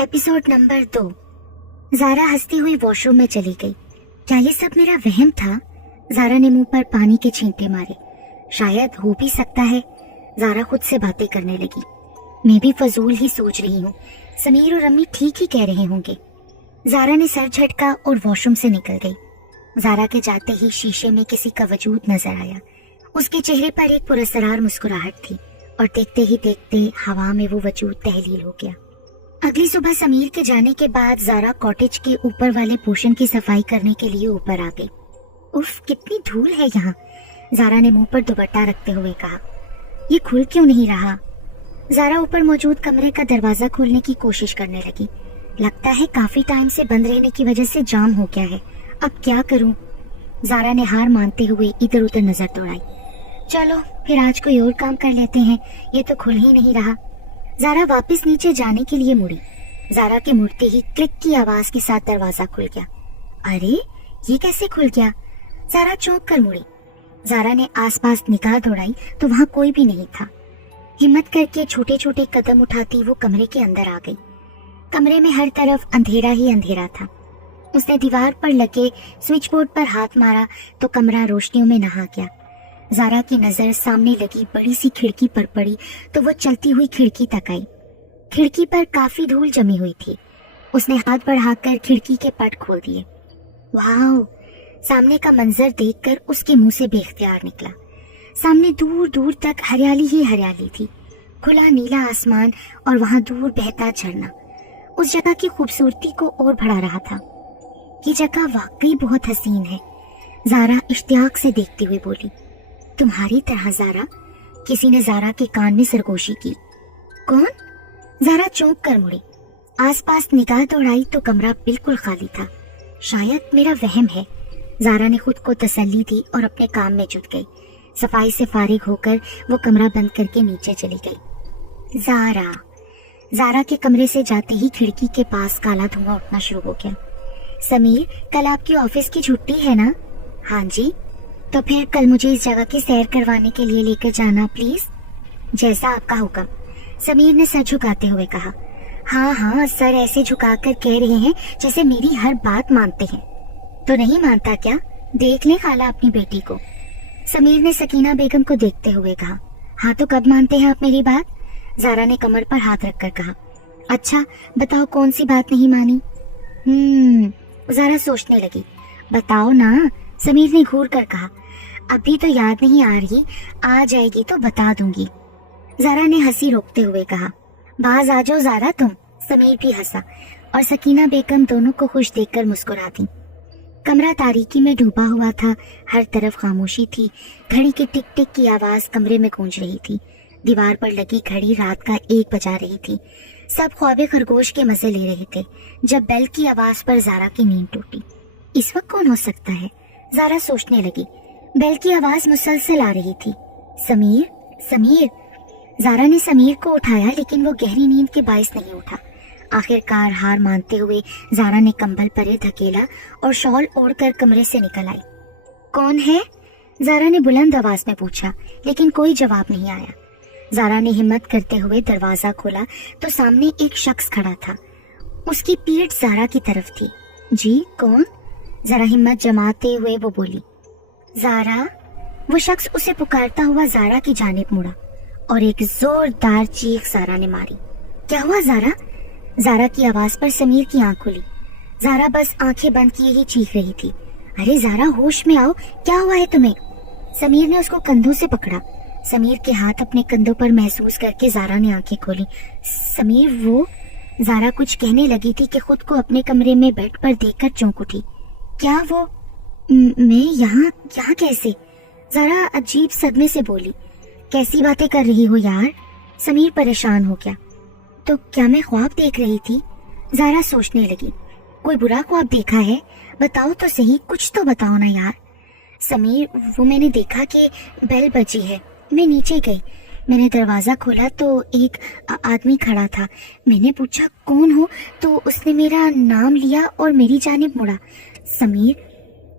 Episode number 2। Zaara हंसती हुई washroom में चली गई। क्या ये सब मेरा वहम था? ज़ारा ने मुंह पर पानी के छींटे मारे। शायद हो भी सकता है। ज़ारा खुद से बातें करने लगी। मैं भी फजूल ही सोच रही हूँ, समीर और अम्मी ठीक ही कह रहे होंगे। ज़ारा ने सर झटका और वॉशरूम से निकल गई। ज़ारा के जाते ही शीशे में किसी का वजूद नजर आया। उसके चेहरे पर एक पुरस्कार मुस्कुराहट थी और देखते ही देखते हवा में वो वजूद तहलील हो गया। अगली सुबह समीर के जाने के बाद ज़ारा कॉटेज के ऊपर वाले पोर्शन की सफाई करने के लिए ऊपर आ गई। उफ, कितनी धूल है यहाँ। ज़ारा ने मुंह पर दुपट्टा रखते हुए कहा, ये खुल क्यों नहीं रहा? ज़ारा ऊपर मौजूद कमरे का दरवाजा खोलने की कोशिश करने लगी। लगता है काफी टाइम से बंद रहने की वजह से जाम हो गया है। अब क्या करूं? ज़ारा ने हार मानते हुए इधर उधर नजर दौड़ाई। चलो फिर आज कोई और काम कर लेते हैं, ये तो खुल ही नहीं रहा। ज़ारा वापस नीचे जाने के लिए मुड़ी। ज़ारा के मुड़ते ही क्लिक की आवाज के साथ दरवाजा खुल गया। अरे ये कैसे खुल गया? ज़ारा चौंक कर मुड़ी। ज़ारा ने आसपास निगाह दौड़ाई तो वहां कोई भी नहीं था। हिम्मत करके छोटे छोटे कदम उठाती वो कमरे के अंदर आ गई। कमरे में हर तरफ अंधेरा ही अंधेरा था। उसने दीवार पर लगे स्विच बोर्ड पर हाथ मारा तो कमरा रोशनियों में नहा गया। ज़ारा की नजर सामने लगी बड़ी सी खिड़की पर पड़ी तो वो चलती हुई खिड़की तक आई। खिड़की पर काफी धूल जमी हुई थी। उसने हाथ बढ़ाकर खिड़की के पट खोल दिए। वाह, सामने का मंजर देखकर उसके मुंह से बेख्तियार निकला। सामने दूर दूर तक हरियाली ही हरियाली थी। खुला नीला आसमान और वहां दूर बहता झरना उस जगह की खूबसूरती को और बढ़ा रहा था। ये जगह वाकई बहुत हसीन है। ज़ारा इश्तियाक से देखती हुई बोली, तुम्हारी तरह ज़ारा। किसी ने ज़ारा के कान में सरगोशी की। कौन? ज़ारा चौंक कर मुड़ी। आसपास निगाह दौड़ाई तो कमरा बिल्कुल खाली था। शायद मेरा वहम है। ज़ारा ने खुद को तसल्ली दी और अपने काम में जुट गई। सफाई से फारिग होकर वो कमरा बंद करके नीचे चली गई। ज़ारा के कमरे से जाते ही खिड़की के पास काला धुआं उठना शुरू हो गया। समीर, कल आपकी ऑफिस की छुट्टी है ना? हाँ जी। तो फिर कल मुझे इस जगह की सैर करवाने के लिए लेकर जाना प्लीज। जैसा आपका हुक्म, समीर ने सर झुकाते हुए कहा। हाँ हाँ, सर ऐसे झुकाकर कह रहे हैं जैसे मेरी हर बात मानते हैं। तो नहीं मानता क्या? देख ले खाला अपनी बेटी को। समीर ने सकीना बेगम को देखते हुए कहा। हाँ तो कब मानते हैं आप मेरी बात? ज़ारा ने कमर पर हाथ रखकर कहा। अच्छा बताओ, कौन सी बात नहीं मानी? ज़ारा सोचने लगी। बताओ ना, समीर ने घूर कर कहा। अभी तो याद नहीं आ रही, आ जाएगी तो बता दूंगी। ज़ारा ने हंसी रोकते हुए कहा। बाज आ जाओ ज़ारा तुम। समीर भी हंसा और सकीना बेगम दोनों को खुश देखकर मुस्कुरा दी। कमरा तारीकी में डूबा हुआ था। हर तरफ खामोशी थी। घड़ी की टिक टिक की आवाज कमरे में गूंज रही थी। दीवार पर लगी घड़ी रात का 1 बजा रही थी। सब ख्वाबे खरगोश के मजे ले रहे थे जब बेल की आवाज पर ज़ारा की नींद टूटी। इस वक्त कौन हो सकता है? ज़ारा सोचने लगी। बेल की आवाज मुसलसल आ रही थी। समीर, समीर। ज़ारा ने समीर को उठाया लेकिन वो गहरी नींद के बाइस नहीं उठा। आखिरकार हार मानते हुए ज़ारा ने कंबल परे धकेला और शॉल ओढ़कर कमरे से निकल आई। कौन है? ज़ारा ने बुलंद आवाज में पूछा लेकिन कोई जवाब नहीं आया। ज़ारा ने हिम्मत करते हुए दरवाजा खोला तो सामने एक शख्स खड़ा था। उसकी पीठ ज़ारा की तरफ थी। जी कौन? ज़रा हिम्मत जमाते हुए वो बोली। ज़ारा। वो शख्स उसे पुकारता हुआ ज़ारा की जानिब मुड़ा और एक जोरदार चीख ज़ारा ने मारी। क्या हुआ ज़ारा? ज़ारा की आवाज पर समीर की आंख खुली। ज़ारा बस आंखें बंद किए ही चीख रही थी। अरे ज़ारा, होश में आओ, क्या हुआ है तुम्हें? समीर ने उसको कंधों से पकड़ा। समीर के हाथ अपने कंधों पर महसूस करके ज़ारा ने आंखें खोली। समीर, वो? ज़ारा कुछ कहने लगी थी कि खुद को अपने कमरे में बेड पर देखकर चौंक उठी। क्या वो? मैं यहाँ कैसे? ज़ारा अजीब सदमे से बोली। कैसी बातें कर रही हो यार? समीर परेशान हो गया। तो क्या मैं ख्वाब देख रही थी? ज़ारा सोचने लगी। कोई बुरा ख्वाब देखा है? बताओ तो सही, कुछ तो बताओ ना यार। समीर, वो मैंने देखा कि बेल बजी है। मैं नीचे गई। मैंने दरवाजा खोला तो एक आदमी खड़ा था। मैंने पूछा कौन हो तो उसने मेरा नाम लिया और मेरी जानिब मुड़ा। समीर,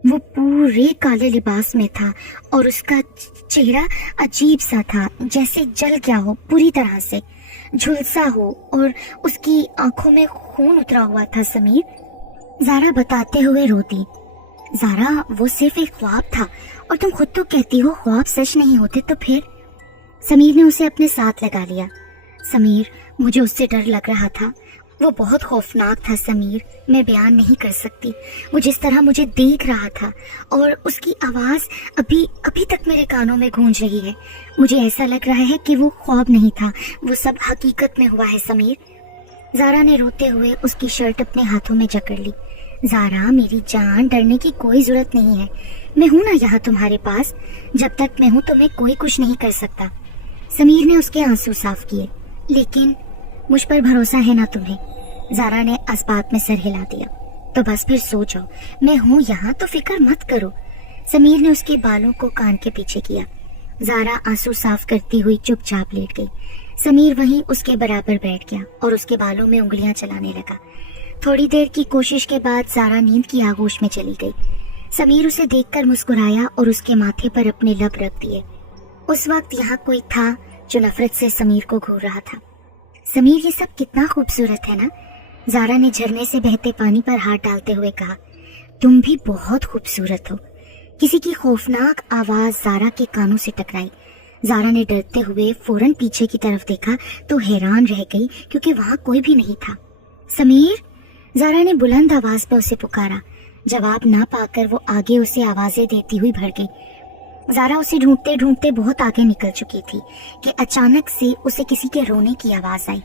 वो पूरे काले लिबास में था और उसका चेहरा अजीब सा था, जैसे जल गया हो पूरी तरह से। झुलसा हो और उसकी आंखों में खून उतरा हुआ था समीर। जारा बताते हुए रोती, जारा वो सिर्फ एक ख्वाब था और तुम खुद तो कहती हो ख्वाब सच नहीं होते तो फिर। समीर ने उसे अपने साथ लगा लिया। समीर, मुझे उससे डर लग रहा था, वो बहुत खौफनाक था समीर, मैं बयान नहीं कर सकती। वो जिस तरह मुझे देख रहा था और उसकी आवाज अभी अभी तक मेरे कानों में गूंज रही है। मुझे ऐसा लग रहा है कि वो ख्वाब नहीं था, वो सब हकीकत में हुआ है समीर। जारा ने रोते हुए उसकी शर्ट अपने हाथों में जकड़ ली। जारा मेरी जान, डरने की कोई जरूरत नहीं है, मैं हूं ना यहाँ तुम्हारे पास। जब तक मैं हूं तुम्हें कोई कुछ नहीं कर सकता। समीर ने उसके आंसू साफ किए। लेकिन मुझ पर भरोसा है ना तुम्हें? जारा ने अस्बात में सर हिला दिया। तो बस फिर सो जाओ, मैं हूँ यहाँ, तो फिक्र मत करो। समीर ने उसके बालों को कान के पीछे किया। जारा आंसू साफ करती हुई चुपचाप लेट गई। समीर वहीं उसके बराबर बैठ गया और उसके बालों में उंगलियां चलाने लगा। थोड़ी देर की कोशिश के बाद जारा नींद की आगोश में चली गई। समीर उसे देखकर मुस्कुराया और उसके माथे पर अपने लब रख दिए। उस वक्त यहाँ कोई था जो नफरत से समीर को घूर रहा था। समीर, ये सब कितना खूबसूरत है ना? जारा ने झरने से बहते पानी पर हाथ डालते हुए कहा। तुम भी बहुत खूबसूरत हो। किसी की खौफनाक आवाज जारा के कानों से टकराई। जारा ने डरते हुए फौरन पीछे की तरफ देखा तो हैरान रह गई क्योंकि वहां कोई भी नहीं था। समीर, जारा ने बुलंद आवाज पर उसे पुकारा। जवाब ना पाकर वो आगे उसे आवाजें देती हुई बढ़ गई। जारा उसे ढूंढते ढूंढते बहुत आगे निकल चुकी थी कि अचानक से उसे किसी के रोने की आवाज आई।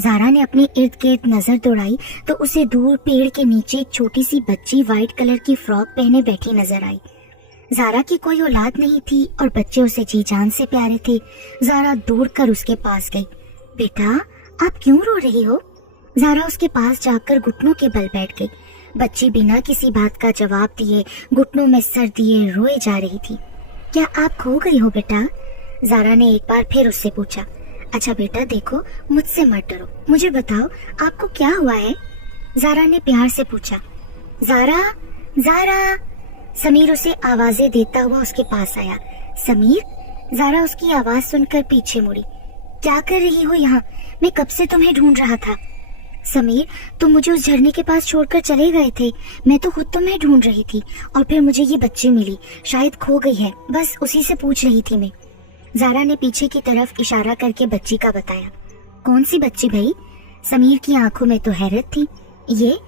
जारा ने अपने इर्द गिर्द नजर दौड़ाई तो उसे दूर पेड़ के नीचे एक छोटी सी बच्ची व्हाइट कलर की फ्रॉक पहने बैठी नजर आई। जारा की कोई औलाद नहीं थी और बच्चे उसे जी जान से प्यारे थे। जारा दौड़कर उसके पास गई। बेटा, आप क्यों रो रही हो? जारा उसके पास जाकर घुटनों के बल बैठ गई। बच्ची बिना किसी बात का जवाब दिए घुटनों में सर दिए रोए जा रही थी। क्या आप खो गई हो बेटा? जारा ने एक बार फिर उससे पूछा। अच्छा बेटा देखो, मुझसे मत डरो, मुझे बताओ आपको क्या हुआ है? जारा ने प्यार से पूछा। Zara, Zara. समीर उसे आवाजें देता हुआ उसके पास आया। समीर, जारा उसकी आवाज सुनकर पीछे मुड़ी। क्या कर रही हो यहाँ? मैं कब से तुम्हें ढूंढ रहा था। समीर, तुम मुझे उस झरने के पास छोड़कर चले गए थे, मैं तो खुद तुम्हें ढूंढ रही थी और फिर मुझे ये बच्ची मिली, शायद खो गई है, बस उसी से पूछ रही थी मैं। जारा ने पीछे की तरफ इशारा करके बच्ची का बताया। कौन सी बच्ची भाई? समीर की आंखों में तो हैरत थी। ये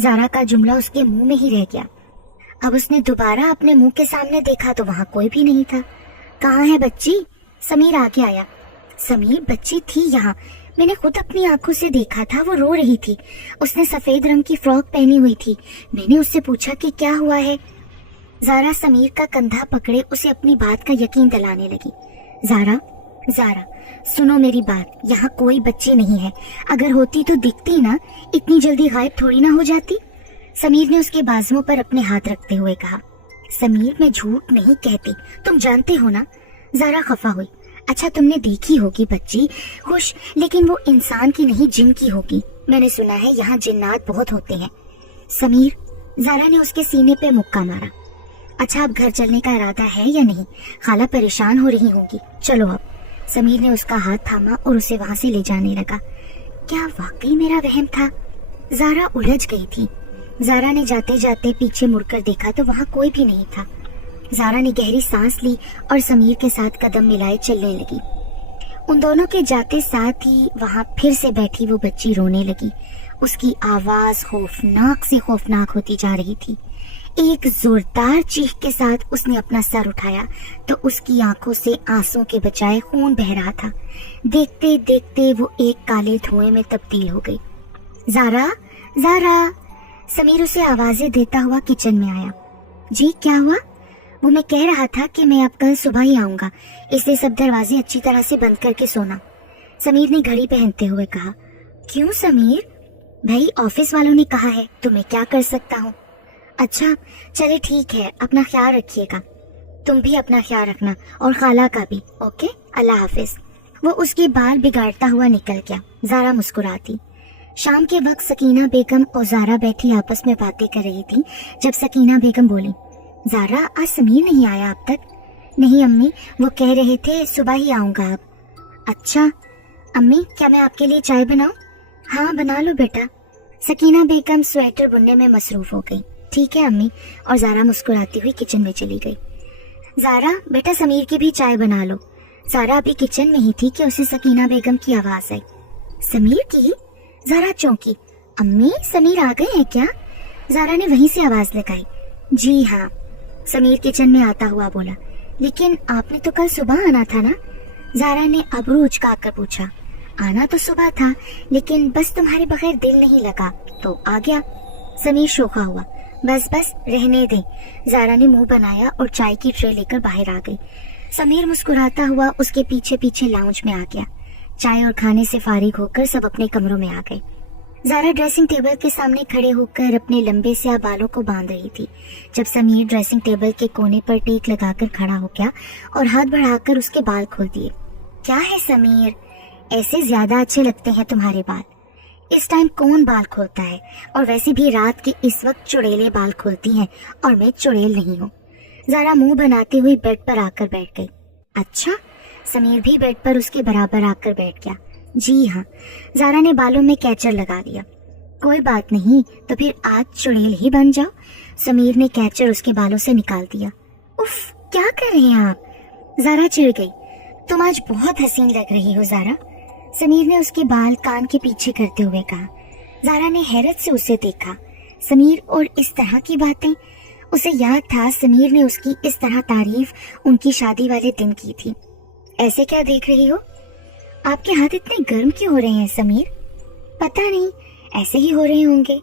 जारा का जुमला उसके मुंह में ही रह गया। अब उसने दोबारा अपने मुंह के सामने देखा तो वहां कोई भी नहीं था। कहाँ है बच्ची? समीर आगे आया। समीर, बच्ची थी यहाँ, मैंने खुद अपनी आंखों से देखा था, वो रो रही थी। उसने सफेद रंग की फ्रॉक पहनी हुई थी। मैंने उससे पूछा कि क्या हुआ है। जारा समीर का कंधा पकड़े उसे अपनी बात का यकीन दिलाने लगी। जारा, जारा, सुनो मेरी बात, यहाँ कोई बच्ची नहीं है। अगर होती तो दिखती ना, इतनी जल्दी गायब थोड़ी ना हो जाती। समीर ने उसके बाजुओं पर अपने हाथ रखते हुए कहा। समीर, मैं झूठ नहीं कहती, तुम जानते हो ना। जारा खफा हुई। अच्छा, तुमने देखी होगी बच्ची, खुश, लेकिन वो इंसान की नहीं जिन की होगी। मैंने सुना है यहाँ जिन्नात बहुत होते हैं। समीर, जारा ने उसके सीने पे मुक्का मारा। अच्छा, अब घर चलने का इरादा है या नहीं? खाला परेशान हो रही होंगी, चलो अब। समीर ने उसका हाथ थामा और उसे वहां से ले जाने लगा। क्या वाकई मेरा वहम था? जारा उलझ गई थी। जारा ने जाते जाते पीछे मुड़कर देखा तो वहां कोई भी नहीं था। जारा ने गहरी सांस ली और समीर के साथ कदम मिलाए चलने लगी। उन दोनों के जाते साथ ही वहां फिर से बैठी वो बच्ची रोने लगी। उसकी आवाज खौफनाक से खौफनाक होती जा रही थी। एक जोरदार चीख के साथ उसने अपना सर उठाया तो उसकी आंखों से आंसू के बजाय खून बह रहा था। देखते देखते वो एक काले धुएं में तब्दील हो गई। Zara, Zara. समीर उसे आवाजें देता हुआ किचन में आया। जी, क्या हुआ? वो मैं कह रहा था कि मैं अब कल सुबह ही आऊंगा, इसलिए सब दरवाजे अच्छी तरह से बंद करके सोना। समीर ने घड़ी पहनते हुए कहा। क्यों समीर? भाई, ऑफिस वालों ने कहा है, तो मैं क्या कर सकता हूँ। अच्छा, चले ठीक है, अपना ख्याल रखिएगा। तुम भी अपना ख्याल रखना और खाला का भी। ओके, अल्लाह हाफिज। वो उसके बाल बिगाड़ता हुआ निकल गया। जारा मुस्कुराती। शाम के वक्त सकीना बेगम और जारा बैठी आपस में बातें कर रही थी जब सकीना बेगम बोली, जारा, आज समीर नहीं आया अब तक? नहीं अम्मी, वो कह रहे थे सुबह ही आऊंगा अब। अच्छा, अम्मी, क्या मैं आपके लिए चाय बनाऊं? हाँ, बना लो बेटा। सकीना बेगम स्वेटर बुनने में मसरूफ हो गई। ठीक है अम्मी, और ज़ारा मुस्कुराती हुई किचन में चली गई। ज़ारा बेटा, समीर की भी चाय बना लो। ज़ारा अभी किचन में ही थी कि उसे सकीना बेगम की आवाज़ आई। समीर की? ज़ारा चौंकी। अम्मी, समीर आ गए हैं क्या? ज़ारा ने वहीं से आवाज़ लगाई। जी हाँ, समीर किचन में आता हुआ बोला। लेकिन आपने तो कल सुबह आना था ना? ज़ारा ने अबरू उचकाकर पूछा। आना तो सुबह था, लेकिन बस तुम्हारे बगैर दिल नहीं लगा तो आ गया। समीर शोखा हुआ। बस बस रहने दे। ज़ारा ने मुंह बनाया और चाय की ट्रे लेकर बाहर आ गई। समीर मुस्कुराता हुआ उसके पीछे पीछे लाउंज में आ गया। चाय और खाने से फारिग होकर सब अपने कमरों में आ गए। ज़ारा ड्रेसिंग टेबल के सामने खड़े होकर अपने लंबे स्याह बालों को बांध रही थी जब समीर ड्रेसिंग टेबल के कोने पर टेक लगाकर खड़ा हो गया और हाथ बढ़ाकर उसके बाल खोल दिए। क्या है समीर, ऐसे ज्यादा अच्छे लगते हैं तुम्हारे बाल। इस टाइम कौन बाल खोलता है, और वैसे भी रात के इस वक्त चुड़ैलें बाल खोलती हैं और मैं चुड़ैल नहीं हूँ। ज़ारा मुंह बनाते हुए बेड पर आकर बैठ गई। अच्छा? समीर भी बेड पर उसके बराबर आकर बैठ गया। जी हाँ। ज़ारा ने बालों में कैचर लगा दिया। कोई बात नहीं, तो फिर आज चुड़ैल ही बन जाओ। समीर ने कैचर उसके बालों से निकाल दिया। उफ, क्या कर रहे हैं आप? ज़ारा चिढ़ गई। तुम आज बहुत हसीन लग रही हो ज़ारा। समीर ने उसके बाल कान के पीछे करते हुए कहा। ज़ारा ने हैरत से उसे देखा। समीर और इस तरह की बातें। उसे याद था समीर ने उसकी इस तरह तारीफ उनकी शादी वाले दिन की थी। ऐसे क्या देख रही हो? आपके हाथ इतने गर्म क्यों हो रहे हैं समीर? पता नहीं, ऐसे ही हो रहे होंगे।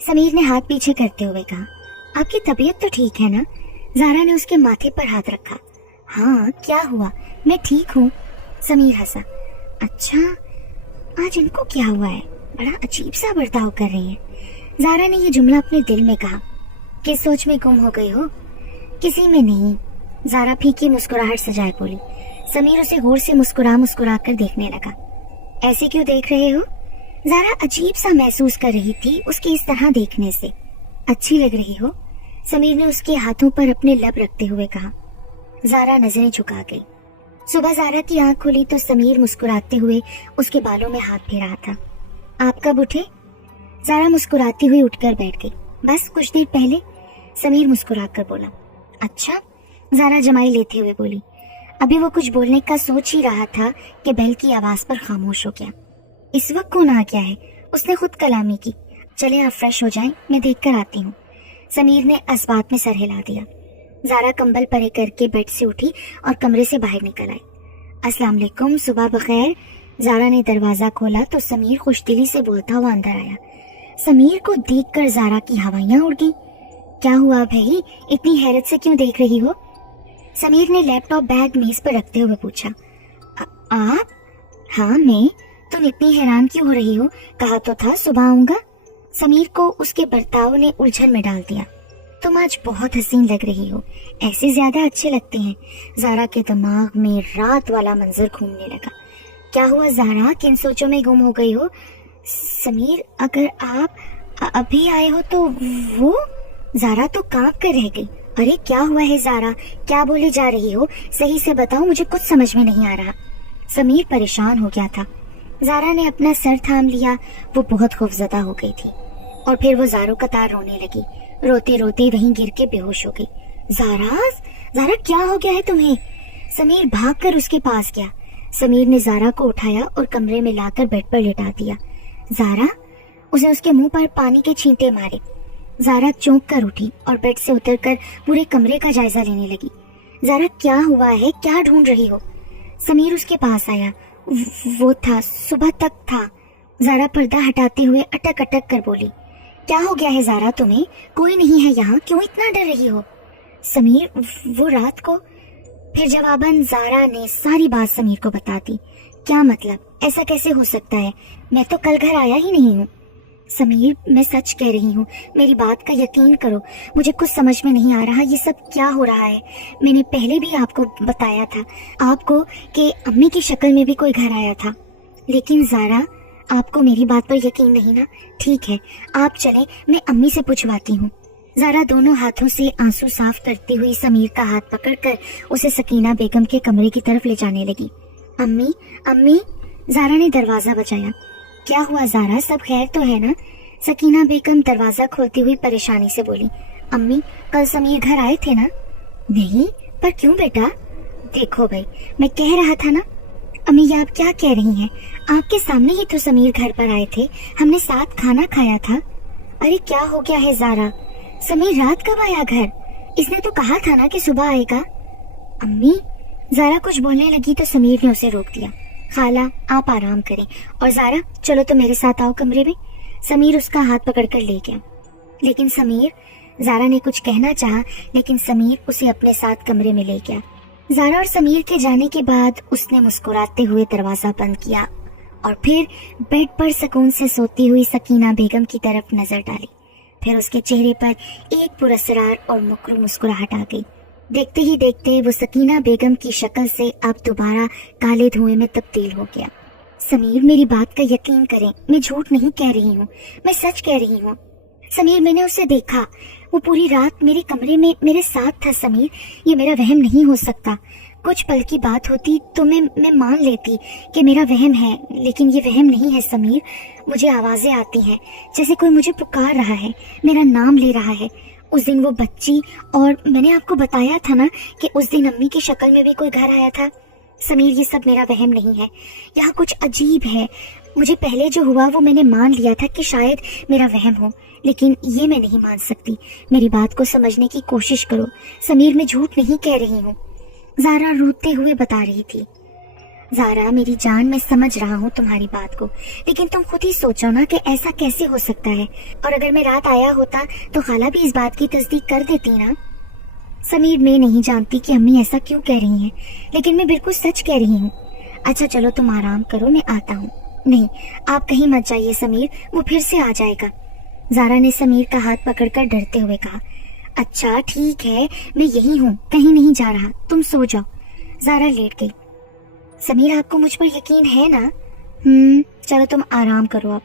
समीर ने हाथ पीछे करते हुए कहा। आपकी तबीयत तो ठीक है ना? ज़ारा ने उसके माथे पर हाथ रखा। हाँ, क्या हुआ? मैं ठीक हूँ। समीर हंसा। अच्छा, आज इनको क्या हुआ है? बड़ा अजीब सा बर्ताव कर रही हैं। ज़ारा ने यह जुमला अपने दिल में कहा। किस सोच में गुम हो गई हो? किसी में नहीं। ज़ारा फीकी मुस्कुराहट सजाए बोली। समीर उसे गौर से मुस्कुरा कर देखने लगा। ऐसे क्यों देख रहे हो? ज़ारा अजीब सा महसूस कर रही थी उसके इस तरह देखने से। अच्छी लग रही हो, समीर ने उसके हाथों पर अपने लब रखते हुए कहा। ज़ारा नजरें झुका गई। सुबह ज़ारा की आंख खुली तो समीर मुस्कुराते हुए उसके बालों में हाथ फेरा था। आप कब उठे? ज़ारा मुस्कुराती हुई उठकर बैठ गई। बस कुछ देर पहले, समीर मुस्कुराकर बोला। अच्छा? ज़ारा जमाई लेते हुए बोली। अभी वो कुछ बोलने का सोच ही रहा था कि बेल की आवाज पर खामोश हो गया। इस वक्त कौन आ गया है? उसने खुद कलामी की। चले आप फ्रेश हो जाएं, मैं देख कर आती हूँ। समीर ने अस्बात में सर हिला दिया। ज़ारा कंबल परे करके बेड से उठी और कमरे से बाहर निकल आई। अस्सलाम वालेकुम, सुबह बखैर। ज़ारा ने दरवाजा खोला तो समीर खुशदिली से बोलता हुआ अंदर आया। समीर को देखकर ज़ारा की हवाइयां उड़ गईं। क्या हुआ भाई, इतनी हैरत से क्यों देख रही हो? समीर ने लैपटॉप बैग मेज पर रखते हुए पूछा। आप? हाँ मैं। तुम इतनी हैरान क्यों हो रही हो? कहा तो था सुबह आऊंगा। समीर को उसके बर्ताव ने उलझन में डाल दिया। तुम आज बहुत हसीन लग रही हो, ऐसे ज्यादा अच्छे लगते हैं। ज़ारा के दिमाग में रात वाला मंजर घूमने लगा। क्या हुआ ज़ारा, किन सोचों में गुम हो गई हो? समीर, अगर आप अभी आए हो तो वो। ज़ारा तो कांप कर रह गई। अरे क्या हुआ है ज़ारा, क्या बोले जा रही हो? सही से बताओ, मुझे कुछ समझ में नहीं आ रहा। समीर परेशान हो गया था। ज़ारा ने अपना सर थाम लिया। वो बहुत खौफजदा हो गई थी और फिर वो ज़ारो कतार रोने लगी। रोते रोते वहीं गिर के बेहोश हो गई। ज़ारा क्या हो गया है तुम्हें? समीर भागकर उसके पास गया। समीर ने ज़ारा को उठाया और कमरे में लाकर बेड पर लिटा दिया। ज़ारा, उसने उसके मुंह पर पानी के छींटे मारे। ज़ारा चौंक कर उठी और बेड से उतरकर पूरे कमरे का जायजा लेने लगी। ज़ारा क्या हुआ है, क्या ढूंढ रही हो? समीर उसके पास आया। वो था, सुबह तक था। ज़ारा पर्दा हटाते हुए अटक अटक कर बोली। क्या हो गया है ज़ारा तुम्हें? कोई नहीं है यहाँ, क्यों इतना डर रही हो? समीर, वो रात को। फिर जवाबन ज़ारा ने सारी बात समीर को बता दी। क्या मतलब? ऐसा कैसे हो सकता है? मैं तो कल घर आया ही नहीं हूँ। समीर, मैं सच कह रही हूँ, मेरी बात का यकीन करो। मुझे कुछ समझ में नहीं आ रहा ये सब क्या हो रहा है। मैंने पहले भी आपको बताया था आपको कि अम्मी की शक्ल में भी कोई घर आया था। लेकिन ज़ारा, आपको मेरी बात पर यकीन नहीं ना? ठीक है, आप चलें, मैं अम्मी से पूछवाती हूँ। ज़ारा दोनों हाथों से आंसू साफ करती हुई समीर का हाथ पकड़कर उसे सकीना बेगम के कमरे की तरफ ले जाने लगी। अम्मी, अम्मी, ज़ारा ने दरवाजा बजाया। क्या हुआ ज़ारा, सब खैर तो है ना? सकीना बेगम दरवाजा खोलती हुई परेशानी से बोली। अम्मी, कल समीर घर आए थे ना? नहीं, पर क्यों बेटा? देखो भाई, मैं कह रहा था ना। अम्मी, ये आप क्या कह रही हैं? आपके सामने ही तो समीर घर पर आए थे, हमने साथ खाना खाया था। अरे क्या हो गया है ज़ारा? समीर रात कब आया घर? इसने तो कहा था ना कि सुबह आएगा। अम्मी, ज़ारा कुछ बोलने लगी तो समीर ने उसे रोक दिया। खाला, आप आराम करें, और ज़ारा चलो तो मेरे साथ आओ कमरे में। समीर उसका हाथ पकड़कर ले गया। लेकिन समीर, ज़ारा ने कुछ कहना चाहा, लेकिन समीर उसे अपने साथ कमरे में ले गया। ज़ारा और समीर के जाने के बाद उसने मुस्कुराते हुए दरवाजा बंद किया और फिर बेड पर सुकून से सोती हुई सकीना बेगम की तरफ नजर डाली। फिर उसके चेहरे पर एक पुरस्कार और मुकरू मुस्कुराहट आ गई। देखते ही देखते वो सकीना बेगम की शक्ल से अब दोबारा काले धुएं में तब्दील हो गया। समीर, मेरी बात का यकीन करें, मैं झूठ नहीं कह रही हूँ, मैं सच कह रही हूँ। समीर, मैंने उसे देखा, वो पूरी रात मेरे कमरे में मेरे साथ था। समीर, ये मेरा वहम नहीं हो सकता। कुछ पल की बात होती तो मैं मान लेती कि मेरा वहम है, लेकिन ये वहम नहीं है समीर। मुझे आवाजें आती हैं, जैसे कोई मुझे पुकार रहा है, मेरा नाम ले रहा है। उस दिन वो बच्ची, और मैंने आपको बताया था ना कि उस दिन अम्मी की शक्ल में भी कोई घर आया था। समीर, ये सब मेरा वहम नहीं है, यहाँ कुछ अजीब है। मुझे पहले जो हुआ वो मैंने मान लिया था कि शायद मेरा वहम हो, लेकिन ये मैं नहीं मान सकती। मेरी बात को समझने की कोशिश करो समीर, मैं झूठ नहीं कह रही हूँ। ज़ारा रोते हुए बता रही थी। ज़ारा मेरी जान, मैं समझ रहा हूँ तुम्हारी बात को, लेकिन तुम खुद ही सोचो ना कि ऐसा कैसे हो सकता है। और अगर मैं रात आया होता तो खाला भी इस बात की तस्दीक कर देती ना। समीर, मैं नहीं जानती कि अम्मी ऐसा क्यों कह रही हैं, लेकिन मैं बिल्कुल सच कह रही हूँ। अच्छा चलो तुम आराम करो, मैं आता हूँ। नहीं, आप कहीं मत जाइए समीर, वो फिर से आ जाएगा। ज़ारा ने समीर का हाथ पकड़कर डरते हुए कहा। अच्छा ठीक है, मैं यही हूँ, कहीं नहीं जा रहा, तुम सो जाओ। ज़ारा लेट गई। समीर, आपको मुझ पर यकीन है ना? चलो तुम आराम करो अब।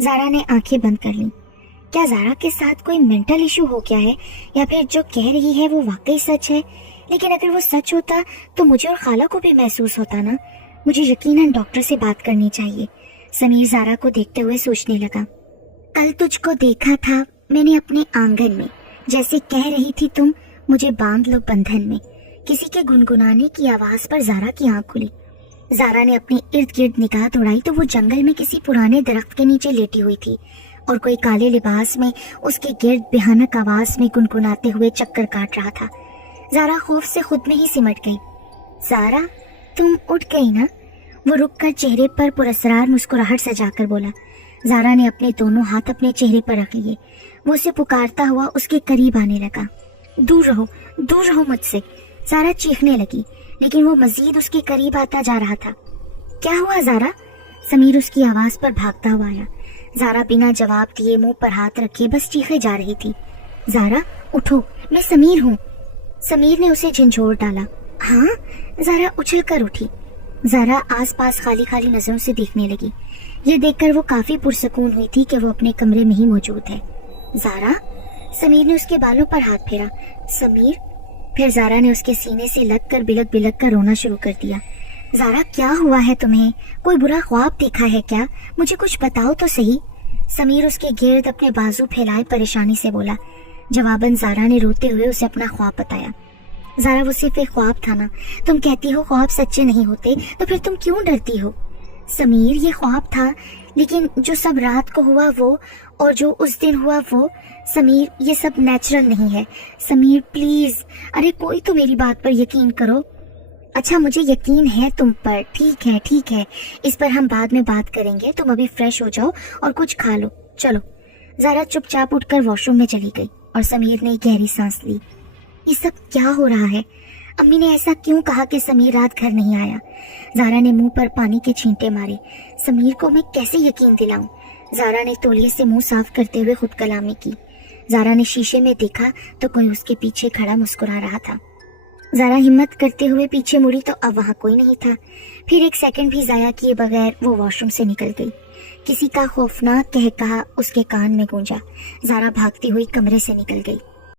ज़ारा ने आंखें बंद कर ली। क्या ज़ारा के साथ कोई मेंटल इशू हो गया है, या फिर जो कह रही है वो वाकई सच है? लेकिन अगर वो सच होता तो मुझे और खाला को भी महसूस होता ना। मुझे यकीनन डॉक्टर से बात करनी चाहिए। समीर ज़ारा को देखते हुए सोचने लगा। कल तुझको देखा था मैंने अपने आंगन में, जैसे कह रही थी तुम, मुझे बांध लो बंधन में। किसी के गुनगुनाने की आवाज पर ज़ारा की आंख खुली। ज़ारा ने अपनी इर्द गिर्द निगाह दौड़ाई तो वो जंगल में किसी पुराने दरख्त के नीचे लेटी हुई थी, और कोई काले लिबास में उसके गिर्द भयानक आवाज में गुनगुनाते हुए चक्कर काट रहा था। ज़ारा खौफ से खुद में ही सिमट गई। ज़ारा, तुम उठ गई ना? वो रुककर चेहरे पर पुरस्कार मुस्कुराहट सजाकर बोला। ज़ारा ने अपने दोनों हाथ अपने चेहरे पर रख लिए। वो उसे पुकारता हुआ उसके करीब आने लगा। दूर रहो मुझसे। ज़ारा चीखने लगी, लेकिन वो मजीद उसके करीब आता जा रहा था। क्या हुआ ज़ारा? समीर उसकी आवाज पर भागता हुआ आया। ज़ारा बिना जवाब दिए मुंह पर हाथ रखे बस चीखे जा रही थी। ज़ारा उठो, मैं समीर हूँ। समीर ने उसे झंझोड़ डाला। हाँ? ज़ारा उछल कर उठी। ज़ारा आसपास खाली खाली नजरों से देखने लगी। ये देखकर वो काफी पुरसकून हुई थी कि वो अपने कमरे में ही मौजूद है। ज़ारा? समीर ने उसके बालों पर हाथ फेरा। समीर? फिर ज़ारा ने उसके सीने से लग कर बिलक बिलक कर रोना शुरू कर दिया। ज़ारा, क्या हुआ है तुम्हें? कोई बुरा ख्वाब देखा है क्या? मुझे कुछ बताओ तो सही। समीर उसके गिर्द अपने बाजू फैलाए परेशानी से बोला। जवाबन ज़ारा ने रोते हुए उसे अपना ख्वाब बताया। ज़ारा, वो सिर्फ एक ख्वाब था ना। तुम कहती हो ख्वाब सच्चे नहीं होते, तो फिर तुम क्यों डरती हो? समीर, ये ख्वाब था, लेकिन जो सब रात को हुआ वो, और जो उस दिन हुआ वो। समीर, ये सब नेचुरल नहीं है। समीर प्लीज, अरे कोई तो मेरी बात पर यकीन करो। अच्छा, मुझे यकीन है तुम पर। ठीक है, इस पर हम बाद में बात करेंगे। तुम अभी फ्रेश हो जाओ और कुछ खा लो। चलो। ज़ारा चुपचाप उठकर वॉशरूम में चली गई और समीर ने गहरी सांस ली। ये सब क्या हो रहा है? अम्मी ने ऐसा क्यों कहा कि समीर रात घर नहीं आया? ज़ारा ने मुंह पर पानी के छींटे मारे। समीर को मैं कैसे यकीन दिलाऊं? ज़ारा ने तौलिए से मुंह साफ करते हुए खुद कलामी की। ज़ारा ने शीशे में देखा तो कोई उसके पीछे खड़ा मुस्कुरा रहा था। ज़ारा हिम्मत करते हुए पीछे मुड़ी तो अब वहाँ कोई नहीं था। फिर एक सेकंड भी ज़ाया किए बगैर वो वॉशरूम से निकल गई। किसी का खौफनाक कहकहा उसके कान में गूंजा। ज़ारा भागती हुई कमरे से निकल गई।